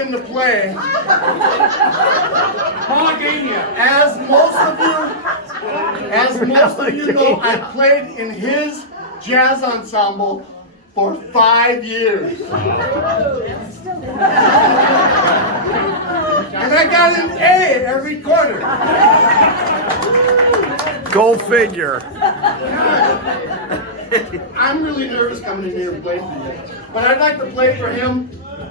in the play. As most of you know, I played in his jazz ensemble for 5 years. And I got an A every quarter. Go figure. I'm really nervous coming in here to play for you. But I'd like to play for him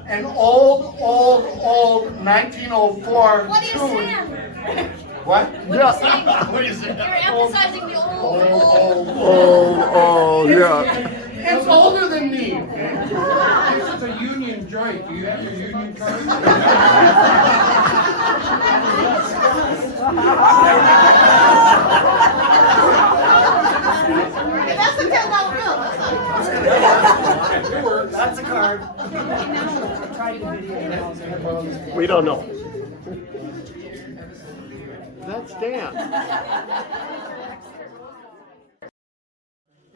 an old 1904 What are you tune. saying? What? What are you saying? What are you saying? You're emphasizing the old. Oh, yeah. It's older than me. This is a union joint. Do you have your union card? That's a $10 bill. That's a card. We don't know. That's Dan.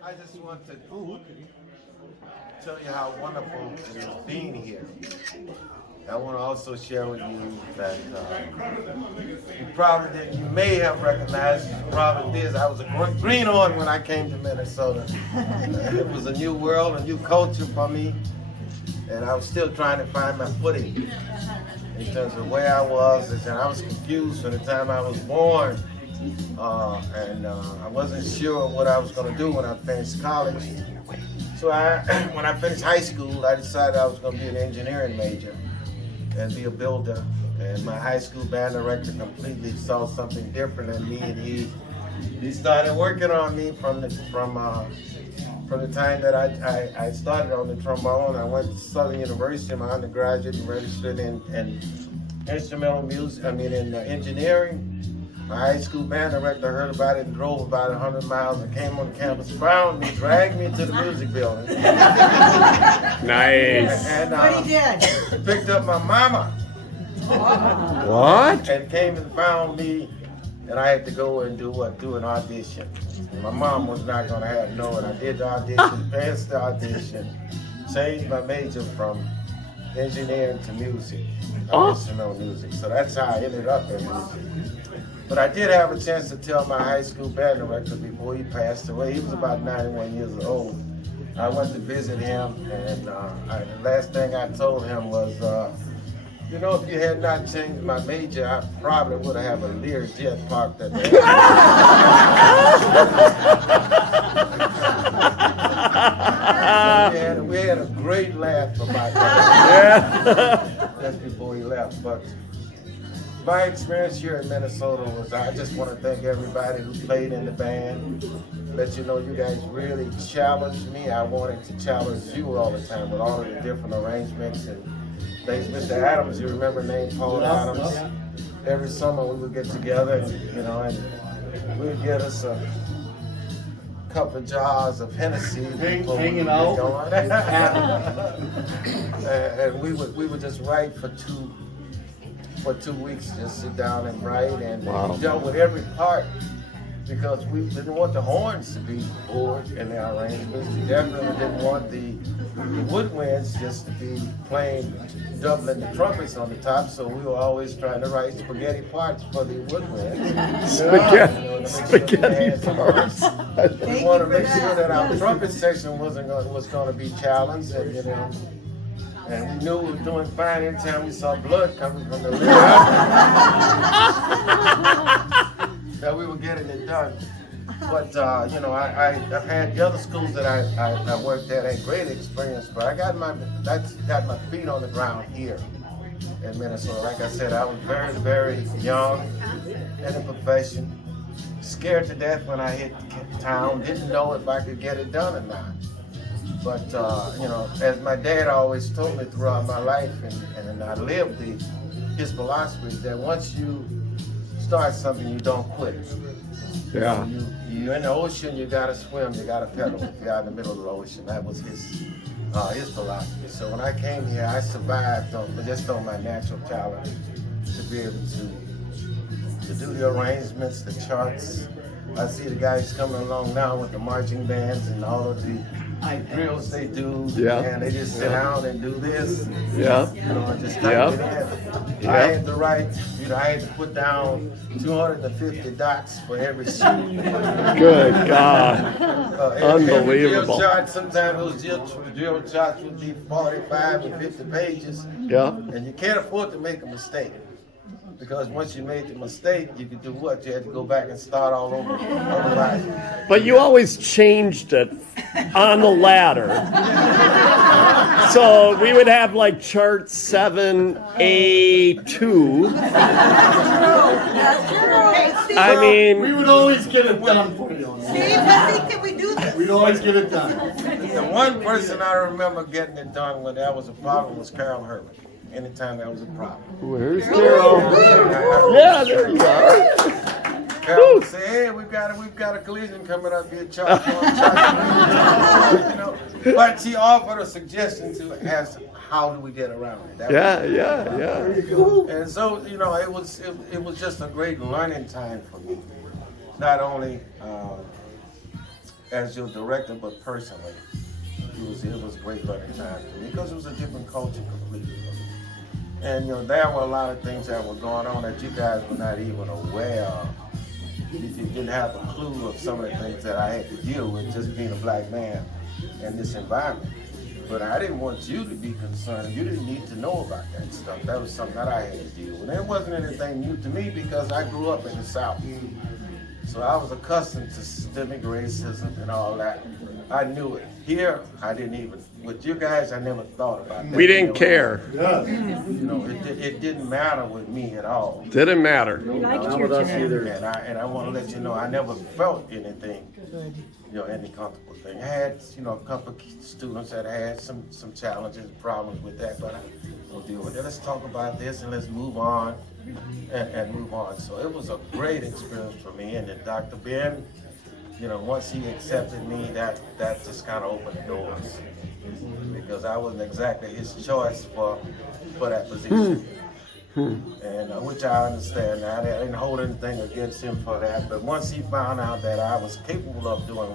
I just want to tell you how wonderful it is being here. I want to also share with you that you may have recognized, you probably did. I was a greenhorn when I came to Minnesota. It was a new world, a new culture for me, and I was still trying to find my footing in terms of where I was. And I was confused from the time I was born. I wasn't sure what I was going to do when I finished college. So when I finished high school, I decided I was going to be an engineering major and be a builder. And my high school band director completely saw something different in me, and he started working on me from the time that I started on the trombone. I went to Southern University, my undergraduate, and registered in instrumental music. In engineering. My high school band director heard about it and drove about 100 miles and came on campus, found me, dragged me to the music building. Nice. And picked up my mama. What? And came and found me, and I had to go and do an audition. And my mom was not going to have it. And I did the audition, passed the audition, changed my major from engineering to music, instrumental music. So that's how I ended up in music. But I did have a chance to tell my high school band director before he passed away. He was about 91 years old. I went to visit him, and the last thing I told him was, if you had not changed my major, I probably would have a Lear jet parked at the end. We had a great laugh about that. Just before he left. But my experience here in Minnesota was, I just want to thank everybody who played in the band. Let you know you guys really challenged me. I wanted to challenge you all the time with all of the different arrangements and things. Mr. Adams, you remember the name Paul Adams? Every summer we would get together and we'd get us a couple of jars of Hennessy. Hanging out. And we would just write for 2 weeks, just sit down and write, and we dealt with every part because we didn't want the horns to be bored in the arrangements. We definitely didn't want the woodwinds just to be playing, doubling the trumpets on the top, so we were always trying to write spaghetti parts for the woodwinds. Spaghetti parts. We wanted to make sure that our trumpet section was going to be challenged, and we knew we were doing fine anytime we saw blood coming from the lid. That we were getting it done. But, I've had the other schools that I worked at, had great experience, but I got my feet on the ground here in Minnesota. Like I said, I was very, very young in the profession, scared to death when I hit town, didn't know if I could get it done or not. But, as my dad always told me throughout my life, and I lived his philosophy, is that once you start something, you don't quit. Yeah. You're in the ocean, you gotta swim, you gotta pedal. If you're out in the middle of the ocean, that was his philosophy. So when I came here, I survived just on my natural talent to be able to do the arrangements, the charts. I see the guys coming along now with the marching bands and all of the drills they do. Yeah. And they just sit down and do this. Yeah. You know, and just type it in. I had to write, I had to put down 250 dots for every sheet. Good God. Unbelievable. Drill chart, sometimes those drill charts would be 45 and 50 pages. Yeah. And you can't afford to make a mistake. Because once you made the mistake, you could do what? You had to go back and start all over. Otherwise, But you always changed it on the ladder. So we would have like chart 7A2. I We mean, would always get it done for you. Steve, let's see, can we do this? We'd always get it done. the one person I remember getting it done when that was a problem was Carol Herman. Anytime that was a problem. where's Carol? Yeah, there you are. Carol would say, "Hey, we've got a collision coming up here, Charlie." You know, but she offered a suggestion to ask, "How do we get around it?" That was- And so, it was just a great learning time for me. Not only as your director, but personally, it was a great learning time for me because it was a different culture completely. And there were a lot of things that were going on that you guys were not even aware of. You didn't have a clue of some of the things that I had to deal with just being a black man in this environment. But I didn't want you to be concerned. You didn't need to know about that stuff. That was something that I had to deal with. And it wasn't anything new to me because I grew up in the South. So I was accustomed to systemic racism and all that. I knew it. Here, I didn't even. With you guys, I never thought about that. We didn't care. It didn't matter with me at all. Didn't matter. Not with us either. And I want to let you know, I never felt anything, any comfortable thing. I had, a couple of students that had some challenges, problems with that, but we'll deal with it. Let's talk about this and let's move on and move on. So it was a great experience for me. And then Dr. Ben, once he accepted me, that just kind of opened doors. Because I wasn't exactly his choice for that position. And which I understand. I didn't hold anything against him for that. But once he found out that I was capable of doing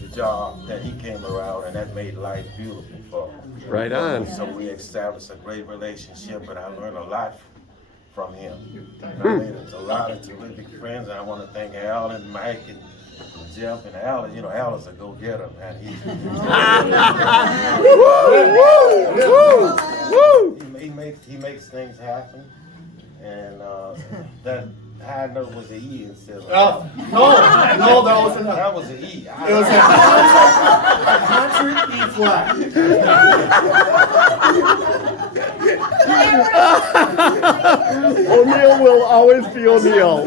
the job, that he came around, and that made life beautiful for him. Right on. So we established a great relationship, and I learned a lot from him. And I made a lot of terrific friends. And I want to thank Al and Mike and Jeff and Al. Al is a go-getter, man. He makes things happen, and that high note was an E instead of No, that was enough. that was an E. It was a concert E flat. O'Neill will always be O'Neill.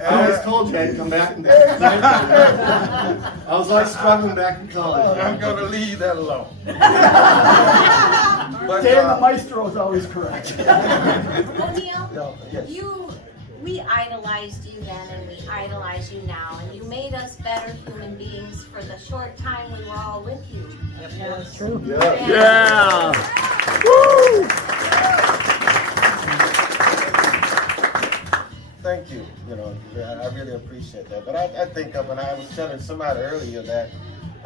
I always told you I'd come back and I was like struggling back in college. I'm gonna leave that alone. But, Dan the Maestro is always correct. O'Neill, yes. we idolized you then and we idolize you now, and you made us better human beings for the short time we were all with you. That's true. Yeah. Woo! Thank you. I really appreciate that. But I think of, and I was telling somebody earlier that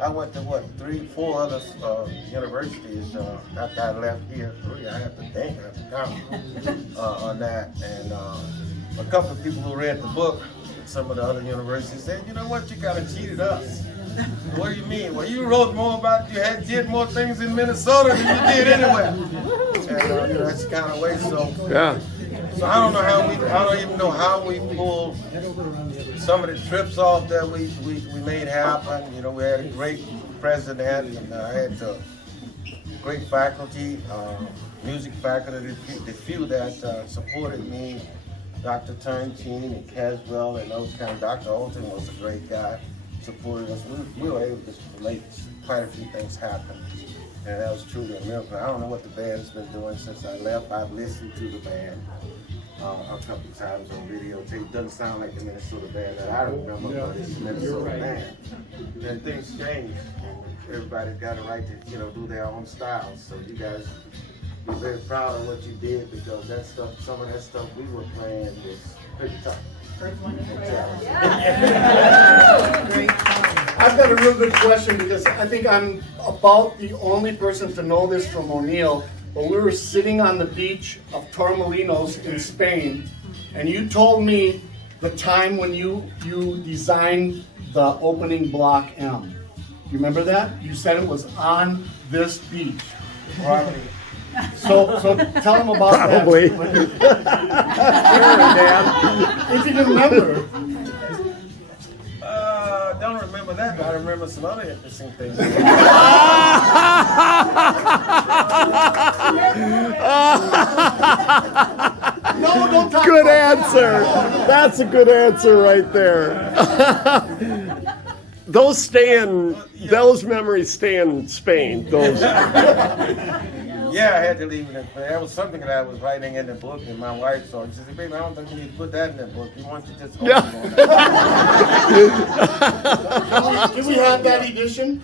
I went to 3, 4 other universities after I left here. 3, I have to think, I have to count on that. And a couple of people who read the book at some of the other universities said, "You know what? You kind of cheated us." What do you mean? Well, you wrote more about did more things in Minnesota than you did anywhere. And that's the kind of way. So Yeah. So I don't even know how we pulled some of the trips off that we made happen. We had a great president, and I had great faculty, music faculty, the few that supported me, Dr. Turntine and Caswell and those kind of. Dr. Alton was a great guy, supported us. We were able to make quite a few things happen. And that was truly a miracle. I don't know what the band's been doing since I left. I've listened to the band a couple of times on videotape. It doesn't sound like the Minnesota band that I remember, but it's the Minnesota band. And things change. Everybody's got a right to, do their own styles. So you guys be very proud of what you did, because that stuff, some of that stuff we were playing was pretty tough. I've got a real good question because I think I'm about the only person to know this from O'Neill. But we were sitting on the beach of Torremolinos in Spain, and you told me the time when you designed the opening block M. You remember that? You said it was on this beach. Probably. So tell them about Probably. that. If you can remember. Don't remember that, but I remember some other interesting things. No, don't talk Good about answer. That's a good answer right there. Those memories stay in Spain. Those. Yeah, I had to leave it. That was something that I was writing in the book, and my wife saw it. She said, "Baby, I don't think you need to put that in the book. You want to just hold it on that." Can we have that edition?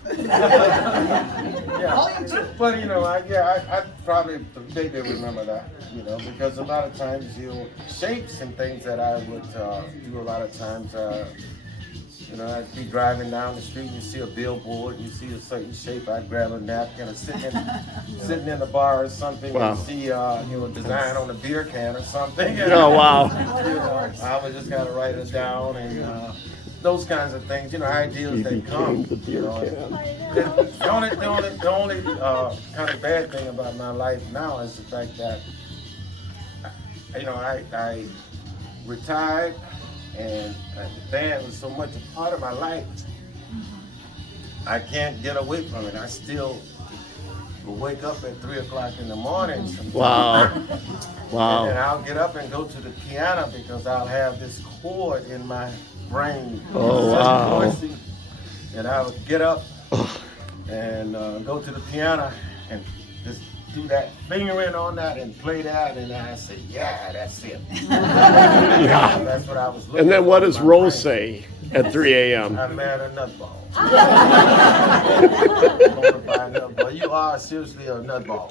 Yeah. But you know, I probably maybe remember that, you know, because a lot of times shapes and things that I would do a lot of times. You know, I'd be driving down the street, you see a billboard, you see a certain shape, I'd grab a napkin or sitting in the bar or something, Wow. and see a design on a beer can or something. Oh, wow. You know, I would just kind of write it down and those kinds of things, you know, ideas that come. The beer can. The only kind of bad thing about my life now is the fact that, you know, I retired. And the band was so much a part of my life, I can't get away from it. I still will wake up at 3 o'clock in the morning sometimes. Wow. Wow. And I'll get up and go to the piano because I'll have this chord in my brain. Oh, wow. Noisy. And I would get up and go to the piano and just do that fingering on that and play that, and I say, yeah, that's it. Yeah. That's what I was looking And then what for does in my Rose mind. say at 3 a.m.? I'm at a nutball. But you are seriously a nutball.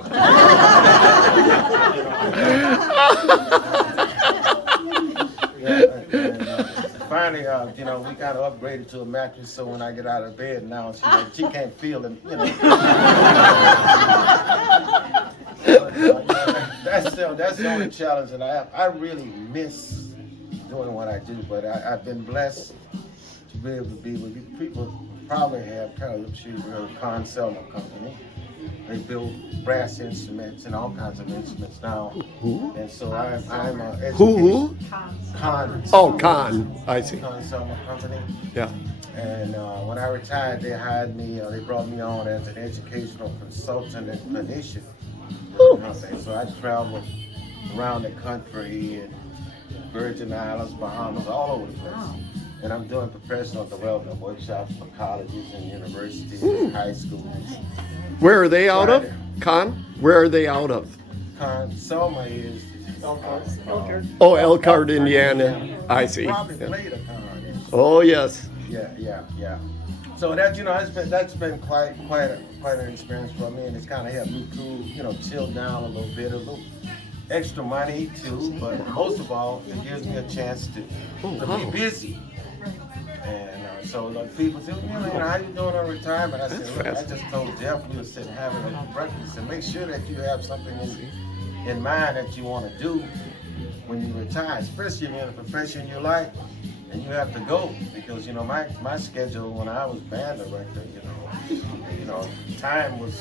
Finally, you know, we kind of upgraded to a mattress, so when I get out of bed now, she can't feel it, you know. That's the only challenge that I have. I really miss doing what I do, but I've been blessed to be able to be with you. People probably have heard of the Con Selma Company. They build brass instruments and all kinds of instruments now. Who? And so I'm a Who? Con. Oh, Con. I see. Con Selma Company. Yeah. And when I retired, they hired me. They brought me on as an educational consultant and clinician. So I traveled around the country, and Virgin Islands, Bahamas, all over the place. And I'm doing professional development workshops for colleges and universities, high schools. Where are they out of? Con? Where are they out of? Con Selma is Oh, Elkhart, Indiana. I see. Probably Yeah. played a con. Oh, yes. Yeah. So that that's been quite an experience for me, and it's kind of helped me chill down a little bit, a little extra money too, but most of all, it gives me a chance to be busy. And so people say, how you doing on retirement? I said, look, I just told Jeff we were sitting having a breakfast, and make sure that you have something in mind that you want to do when you retire, especially if you're in a profession you like. And you have to go because my schedule when I was band director, time was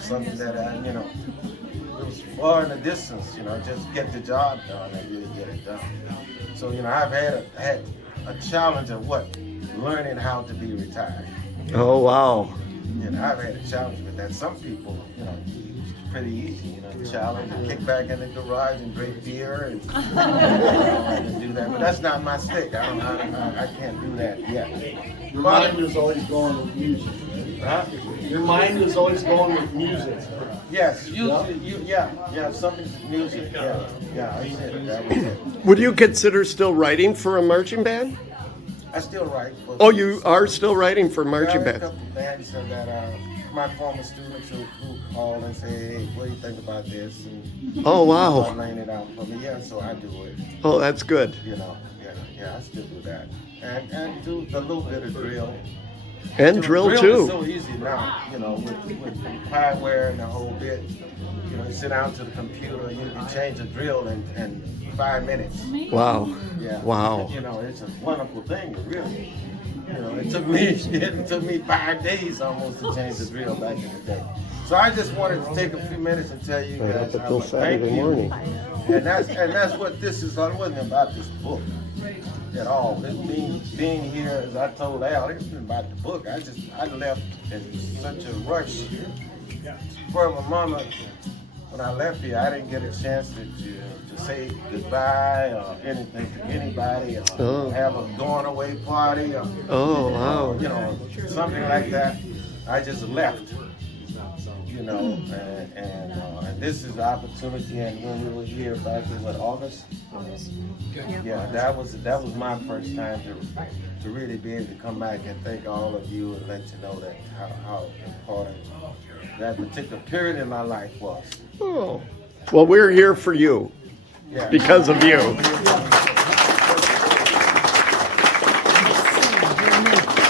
something that it was far in the distance. Just get the job done and really get it done. So I've had a challenge of learning how to be retired. Oh, wow. I've had a challenge with that. Some people, it's pretty easy, challenge and kick back in the garage and drink beer and, and do that. But that's not my stick. I can't do that yet. Your mind is always going with music, right? Huh? Your mind is always going with music. Yes, something music. Yeah, I said that was it. Would you consider still writing for a marching band? I still write. Oh, you are still writing for marching There are a band? couple bands that my former students who call and say, hey, what do you think about this? And Oh, wow. laying it out for me. Yeah, so I do it. Oh, that's good. You know, yeah, I still do that. And do a little bit of drill. And drill is too. so easy now, you know, with hardware and the whole bit. You know, you sit down to the computer and you change the drill in 5 minutes. Wow. Yeah. Wow. You know, it's a wonderful thing, really. You know, it took me 5 days almost to change the drill back in the day. So I just wanted to take a few minutes and tell you Right guys up until Saturday thank you. morning. And that's what this is. It wasn't about this book at all. It being here, as I told Al, it wasn't about the book. I left in such a rush. For my mama, when I left here, I didn't get a chance to say goodbye or anything to anybody or have a going away party or Wow. you know, something like that. I just left. You know, and this is the opportunity. And when we were here back in August, yeah, that was my first time to really be able to come back and thank all of you and let you know that how important that particular period in my life was. Oh. Well, we're here for you Yeah. because of you.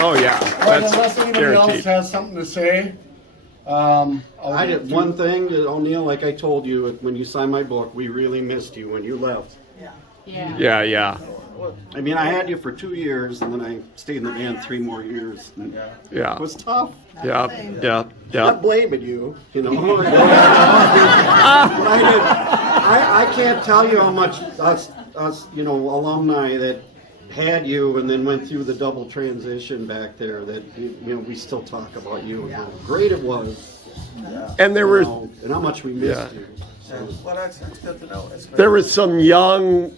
Oh, yeah. Right, That's unless anybody else guaranteed. has something to say. I did one thing, O'Neill, like I told you, when you signed my book, we really missed you when you left. Yeah. I mean, I had you for 2 years, and then I stayed in the band 3 more years. And Yeah. it was tough. Yeah. Not blaming you, you know. But I can't tell you how much us, you know, alumni that had you and then went through the double transition back there that, you know, we still talk about you and how great it was. And there You were know, and how much we missed Yeah. you. Well, that's good to know. That's there was some young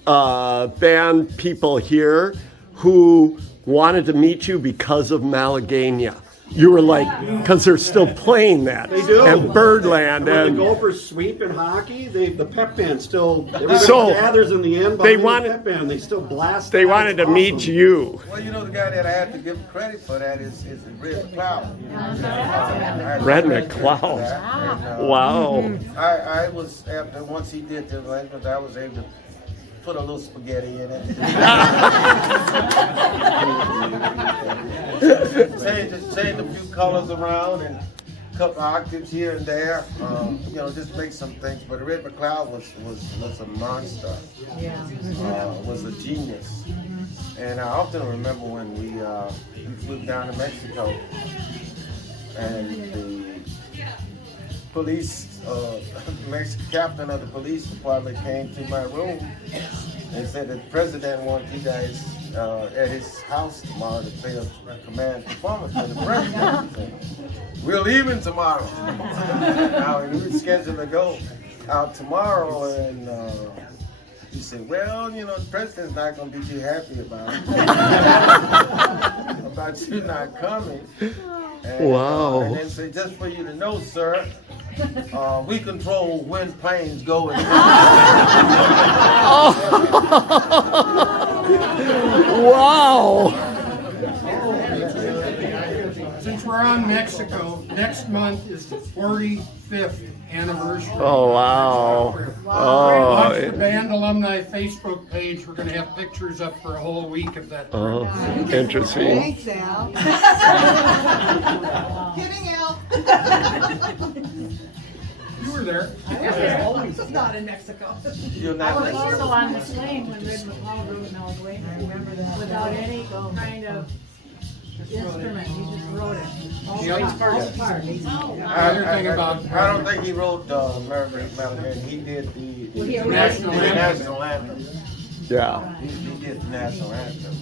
band people here who wanted to meet you because of Malagueña. You were like, because they're still playing that. They do. And Birdland. When And the Gophers sweep in hockey, the pep band still, everybody So, gathers in the end they behind wanted- the pep band. They still blast. they that. wanted It's to meet awesome. you. Well, you know, the guy that I have to give credit for that is Red McLeod. Red McLeod. Wow. I was, after once he did the arrangements, I was able to put a little spaghetti in it. change a few colors around and a couple octaves here and there. You know, just make some things. But Red McLeod was a monster. Was a genius. And I often remember when we flew down to Mexico and the police, Mexican captain of the police department came to my room and said that the president wanted you guys at his house tomorrow to play a command performance for the president. We're leaving tomorrow. Now we were scheduled to go out tomorrow, and he said, well, you know, the president's not going to be too happy about it. About you not coming. And, Wow. And then say, just for you to know, sir, we control when planes go and Wow. Since we're on Mexico, next month is the 45th anniversary. Oh, wow. Watch the Oh, band alumni Facebook page. We're going to have pictures up for a whole week of that. interesting. Thanks, Al. Kidding, Al. You were there. It's not in Mexico. you're not I was also on the plane when Red McCall wrote Malagueña. I remember that. Without any kind of instrument, he just wrote it. All the parts. Another thing about I don't think he wrote American Melody. He did the National anthem. national anthem. Yeah. He did the national anthem.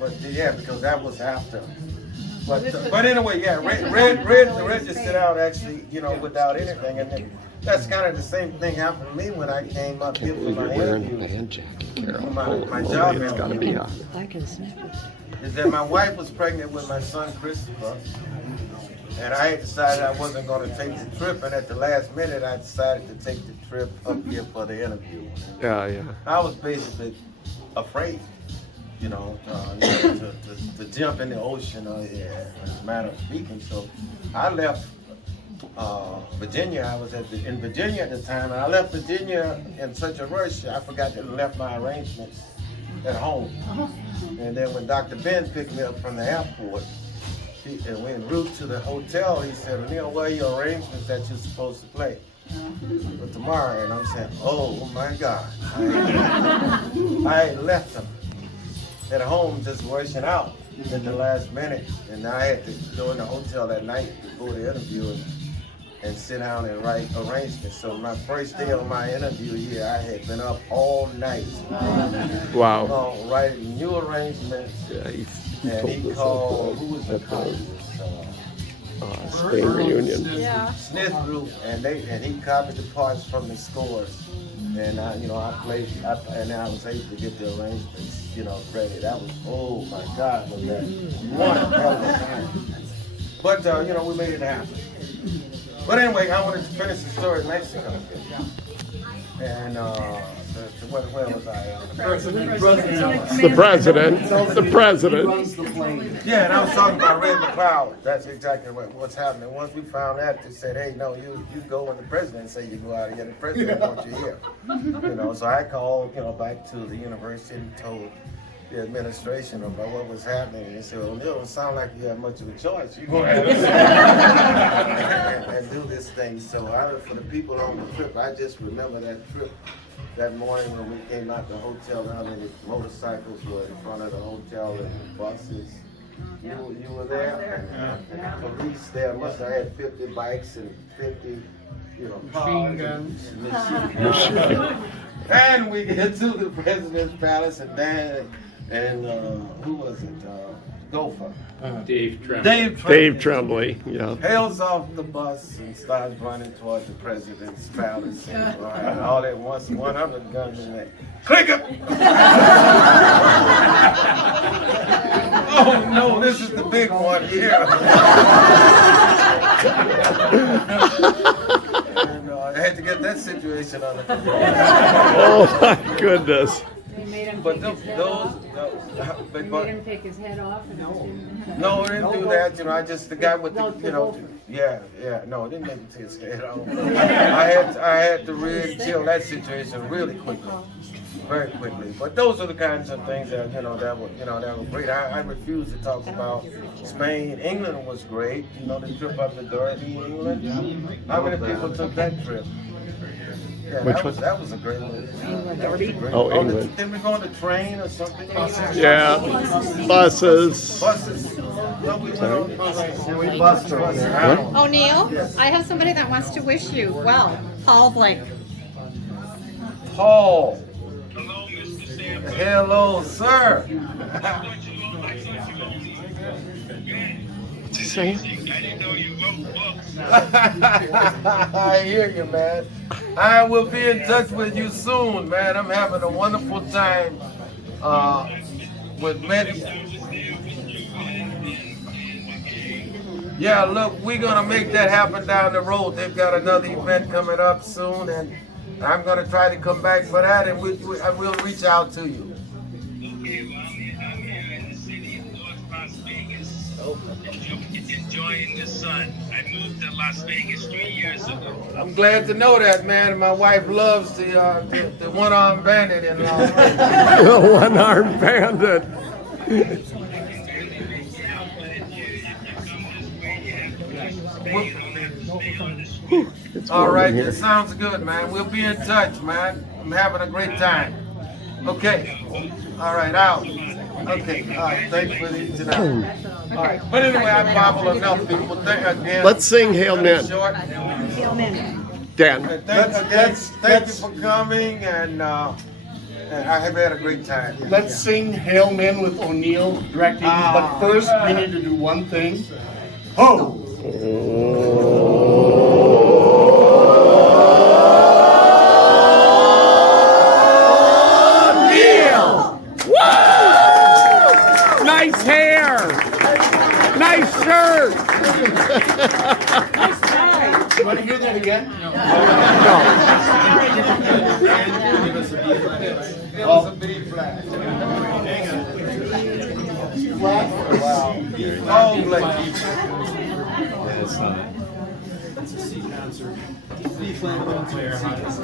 But yeah, because that was after. But anyway, yeah, Red just sit out actually, you know, without anything, and then that's kind of the same thing happened to me when I came up here for my interview. band jacket, Carol. My job It's got to interview. be a... Is that my wife was pregnant with my son Christopher, and I had decided I wasn't going to take the trip, and at the last minute I decided to take the trip up here for the interview. Yeah. I was basically afraid, to jump in the ocean, as a matter of speaking. So I left Virginia. I was in Virginia at the time, and I left Virginia in such a rush, I forgot to left my arrangements at home. And then when Dr. Ben picked me up from the airport, and we en route to the hotel, he said, "Neil, where are your arrangements that you're supposed to play for tomorrow?" And I'm saying, "Oh my God, I left them at home just rushing out at the last minute, and I had to go in the hotel that night before the interview and sit down and write arrangements." So my first day of my interview here, I had been up all night. Wow. Writing new arrangements. Yeah, And he called, who was the colleague? Spain reunion. Yeah. Smith Group, and he copied the parts from the scores. And I played, and I was able to get the arrangements, ready. That was, oh my God, was that one hell of a time. But we made it happen. But anyway, I wanted to finish the story in Mexico. And where was I? The president. Runs the plane. Yeah, and I was talking about Red McLeod. That's exactly what's happening. Once we found that, they said, "Hey, no, you go when the president say you go out of here. The president wants you here." So I called, back to the university and told the administration about what was happening. And they said, "Well, it don't sound like you have much of a choice. You're going to have to and do this thing." So for the people on the trip, I just remember that trip. That morning when we came out the hotel, how many motorcycles were in front of the hotel and the buses. You were there, and the police there must have had 50 bikes and 50, Machine guns. And we get to the president's palace, and who was it? Gopher. Dave Tremblay. Dave Tremblay, yeah. Hails off the bus and starts running toward the president's palace. And all at once, one of the gunmen went, "Click him!" Oh no, this is the big one here. And I had to get that situation under control. Oh my goodness. They made him But take his head those, off. They made him take his head off. And no, I didn't do that. I just the guy with the, No, no, it didn't make him take his head off. I had to really chill that situation really quickly, very quickly. But those are the kinds of things that that were great. I refuse to talk about Spain. England was great. The trip up to Derby, England. How many people took that trip? Yeah, that was a great one. Oh, England. Didn't we go on the train or something? Yeah, buses. Buses. No, we went on buses. We bust over there. O'Neill, I have somebody that wants to wish you well. Paul Blake. Paul. Hello, Mr. Sanford. Hello, sir. What's he saying? I didn't know you wrote books. I hear you, man. I will be in touch with you soon, man. I'm having a wonderful time with Media. Yeah, look, we're going to make that happen down the road. They've got another event coming up soon, and I'm going to try to come back for that, and I will reach out to you. Okay, well, I'm here in the city of North Las Vegas. Enjoying the sun. I moved to Las Vegas 3 years ago. I'm glad to know that, man. My wife loves the one-armed bandit in Las Vegas. The one-armed bandit. All right, that sounds good, man. We'll be in touch, man. I'm having a great time. Okay. All right, out. Okay. All right. Thanks for the tonight. All right. But anyway, I babble enough, people. Again. Let's sing Hail Men. Short. Dan. Thank you for coming, and I have had a great time. Let's sing Hail Men with O'Neill directing. But first, we need to do one thing. Ho! Nice hair. Nice shirt. You want to hear that again? It was a B flat. flat? Wow. Oh, Blake.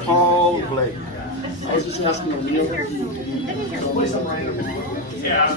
Paul Blake. I was just asking O'Neill. Yeah.